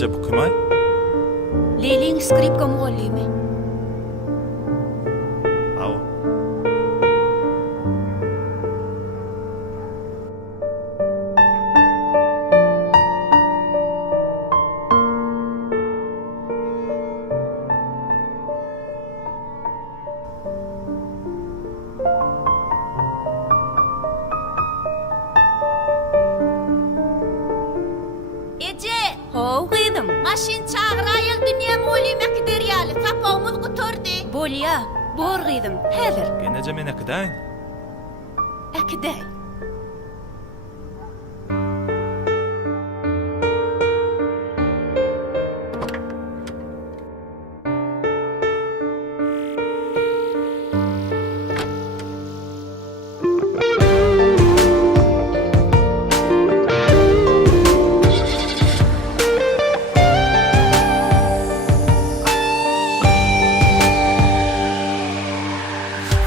Eje bu kymay? Leyliň skripka muallimi. Aw. Eje, how gyzym, maşin çağırayıl dünýä muallimi giderýäli, tapawmyz guturdy. Bolýa, bor gyzym, häzir. Geneje mene kıdayn. Äkidäý.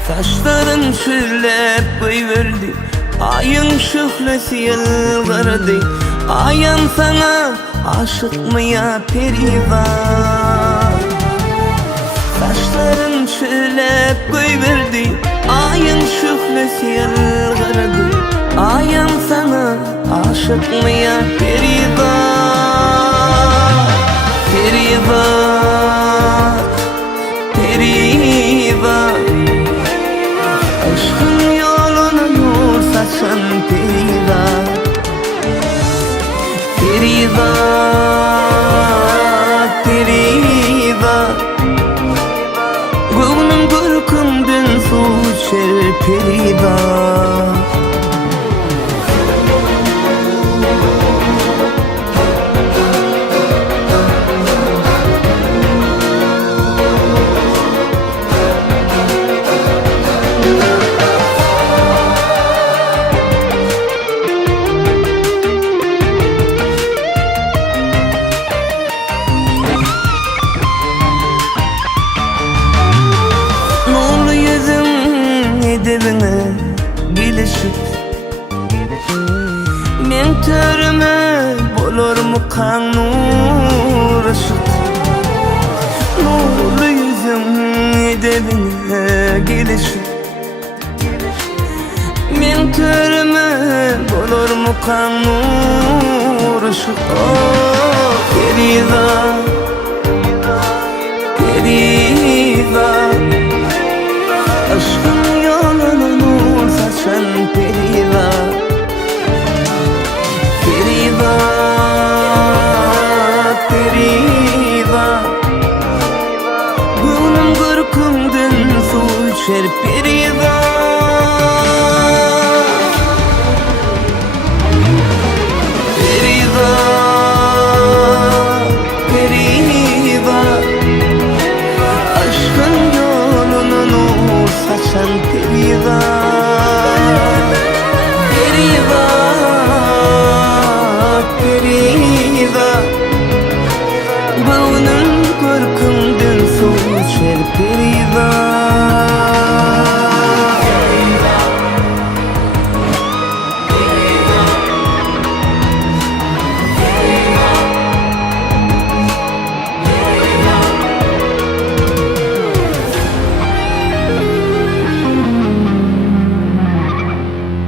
Saçların sürlep koyverdi, ayın şühlesi yılgırdı. Ayam sana aşık mı ya perivan? Saçların sürlep koyverdi, ayın şühlesi yılgırdı. Ayam sana aşık mı ya perivan? Perivan, perivan. Aşkın yoluna nur saçan perivan, perivan, perivan. Gönlüm gürkümden su içer perivan. Edebine gelişip men törüme bolor mu kan nur ışık? Nurlu yüzüm edebine gelişip men törüme bolor mu kan nur ışık? Oh, perivan, perivan. Aşkın yoluna nur saçan perivan, perivan, perivan. Gönlüm gürkümden su içer perivan, perivan, perivan. Aşkın yoluna nur saçan perivan, perivan, perivan. Gönlüm gürkümden su içer perivan.